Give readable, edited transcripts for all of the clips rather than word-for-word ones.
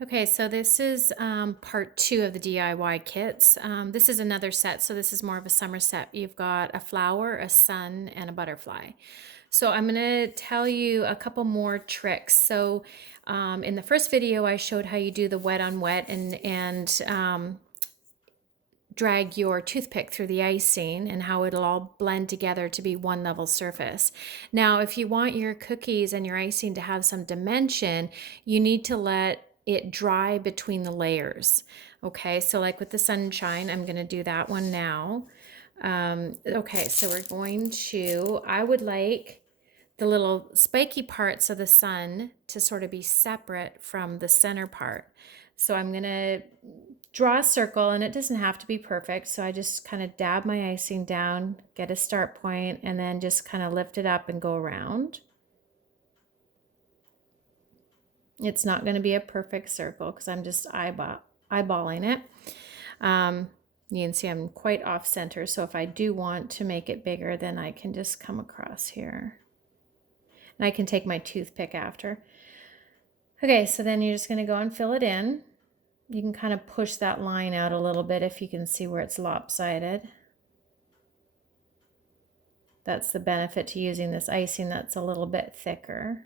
Okay, so this is part two of the DIY kits. This is another set, so this is more of a summer set. You've got a flower, a sun, and a butterfly. So I'm going to tell you a couple more tricks. So in the first video, I showed how you do the wet on wet and drag your toothpick through the icing and how it'll all blend together to be one level surface. Now, if you want your cookies and your icing to have some dimension, you need to let it dry between the layers. Okay, so like with the sunshine, I'm going to do that one now. Okay, so we're going to, I would like the little spiky parts of the sun to sort of be separate from the center part. So I'm going to draw a circle, and it doesn't have to be perfect. So I just kind of dab my icing down, get a start point, and then just kind of lift it up and go around. It's not going to be a perfect circle because I'm just eyeballing it. You can see I'm quite off center. So if I do want to make it bigger, then I can just come across here. And I can take my toothpick after. Okay, so then you're just going to go and fill it in. You can kind of push that line out a little bit if you can see where it's lopsided. That's the benefit to using this icing that's a little bit thicker.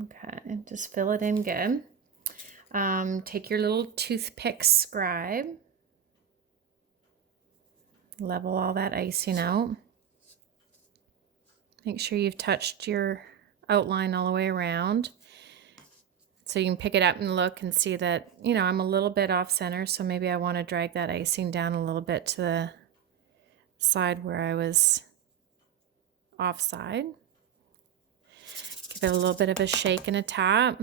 Okay, just fill it in good. Take your little toothpick scribe. Level all that icing out. Make sure you've touched your outline all the way around. So you can pick it up and look and see that, you know, I'm a little bit off center, so maybe I want to drag that icing down a little bit to the side where I was offside. Give it a little bit of a shake and a tap.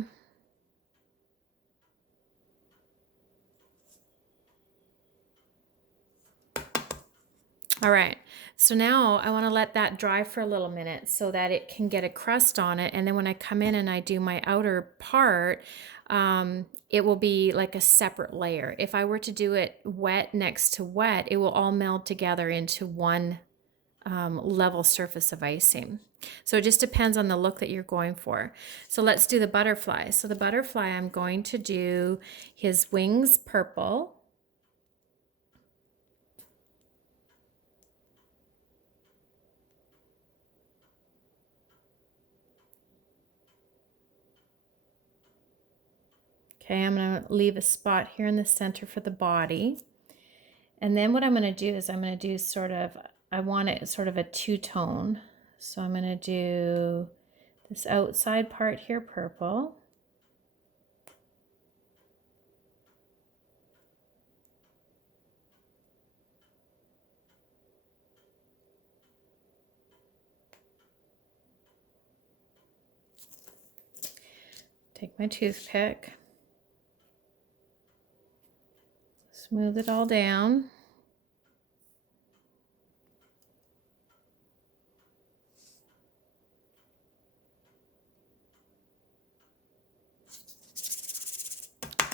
All right, so now I want to let that dry for a little minute so that it can get a crust on it. And then when I come in and I do my outer part, it will be like a separate layer. If I were to do it wet next to wet, it will all meld together into one level surface of icing. So it just depends on the look that you're going for. So let's do the butterfly. So the butterfly, I'm going to do his wings purple. Okay, I'm going to leave a spot here in the center for the body. And then what I'm going to do is I'm going to do sort of, I want it sort of a two-tone. So I'm going to do this outside part here purple. Take my toothpick. Smooth it all down.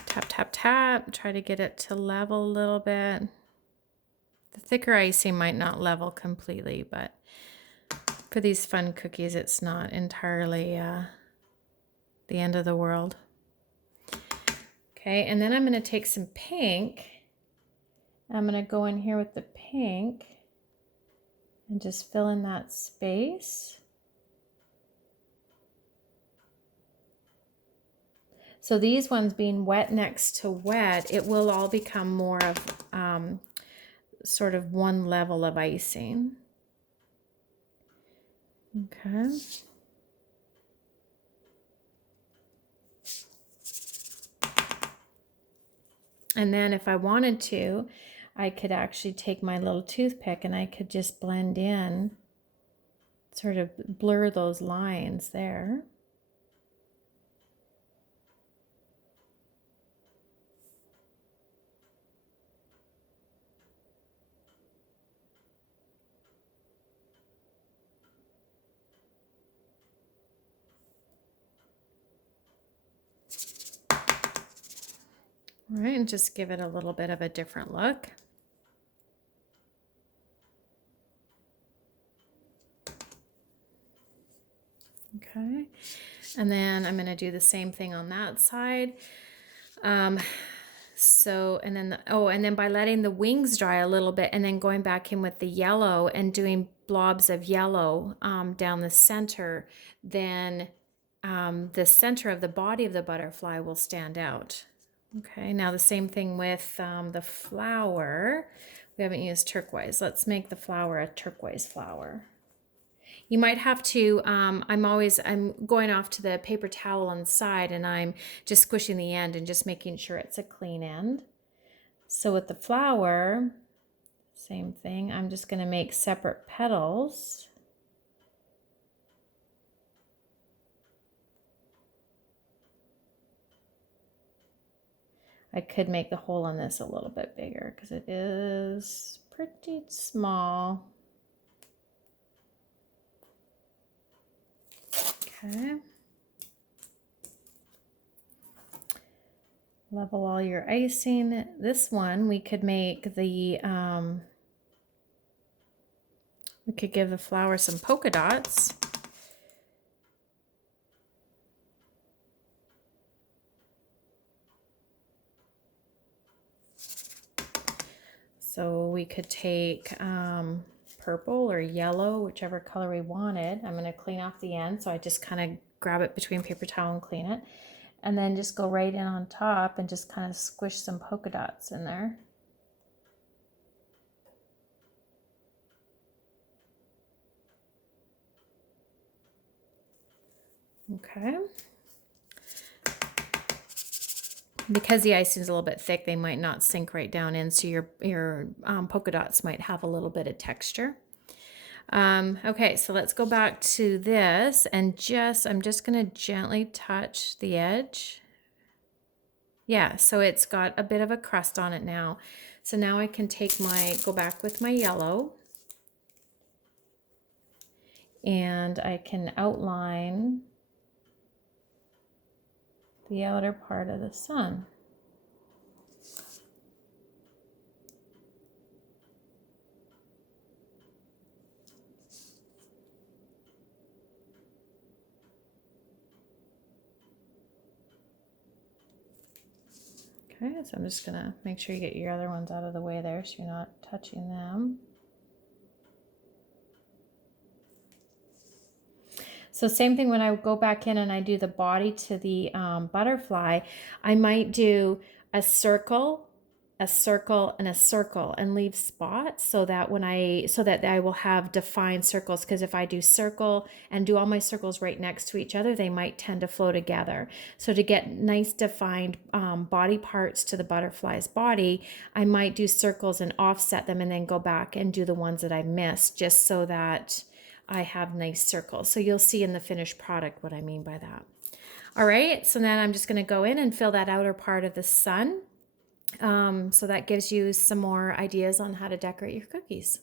Tap, tap, tap. Try to get it to level a little bit. The thicker icing might not level completely, but for these fun cookies, it's not entirely the end of the world. Okay, and then I'm going to take some pink. I'm going to go in here with the pink and just fill in that space. So these ones being wet next to wet, it will all become more of sort of one level of icing. Okay. And then if I wanted to, I could actually take my little toothpick and I could just blend in, sort of blur those lines there. All right, and just give it a little bit of a different look. Okay. And then I'm going to do the same thing on that side. So, and then, and then by letting the wings dry a little bit and then going back in with the yellow and doing blobs of yellow down the center, then the center of the body of the butterfly will stand out. Okay, now the same thing with the flower. We haven't used turquoise. Let's make the flower a turquoise flower. You might have to, I'm going off to the paper towel on the side and I'm just squishing the end and just making sure it's a clean end. So with the flower, same thing. I'm just going to make separate petals. I could make the hole in this a little bit bigger because it is pretty small. Okay. Level all your icing. This one we could make the, we could give the flower some polka dots. So we could take purple or yellow, whichever color we wanted. I'm going to clean off the end, so I just kind of grab it between paper towel and clean it. And then just go right in on top and just kind of squish some polka dots in there. Okay. Because the icing is a little bit thick, they might not sink right down in, so your polka dots might have a little bit of texture. Okay, so let's go back to this and I'm just going to gently touch the edge. Yeah, so it's got a bit of a crust on it now. So now I can go back with my yellow and I can outline the outer part of the sun. Okay, so I'm just gonna make sure you get your other ones out of the way there so you're not touching them. So same thing when I go back in and I do the body to the butterfly, I might do a circle, a circle, and a circle and leave spots so that I will have defined circles, because if I do circle and do all my circles right next to each other, they might tend to flow together. So to get nice defined body parts to the butterfly's body, I might do circles and offset them and then go back and do the ones that I missed, just so that I have nice circles. So you'll see in the finished product what I mean by that. All right, so then I'm just going to go in and fill that outer part of the sun. So that gives you some more ideas on how to decorate your cookies.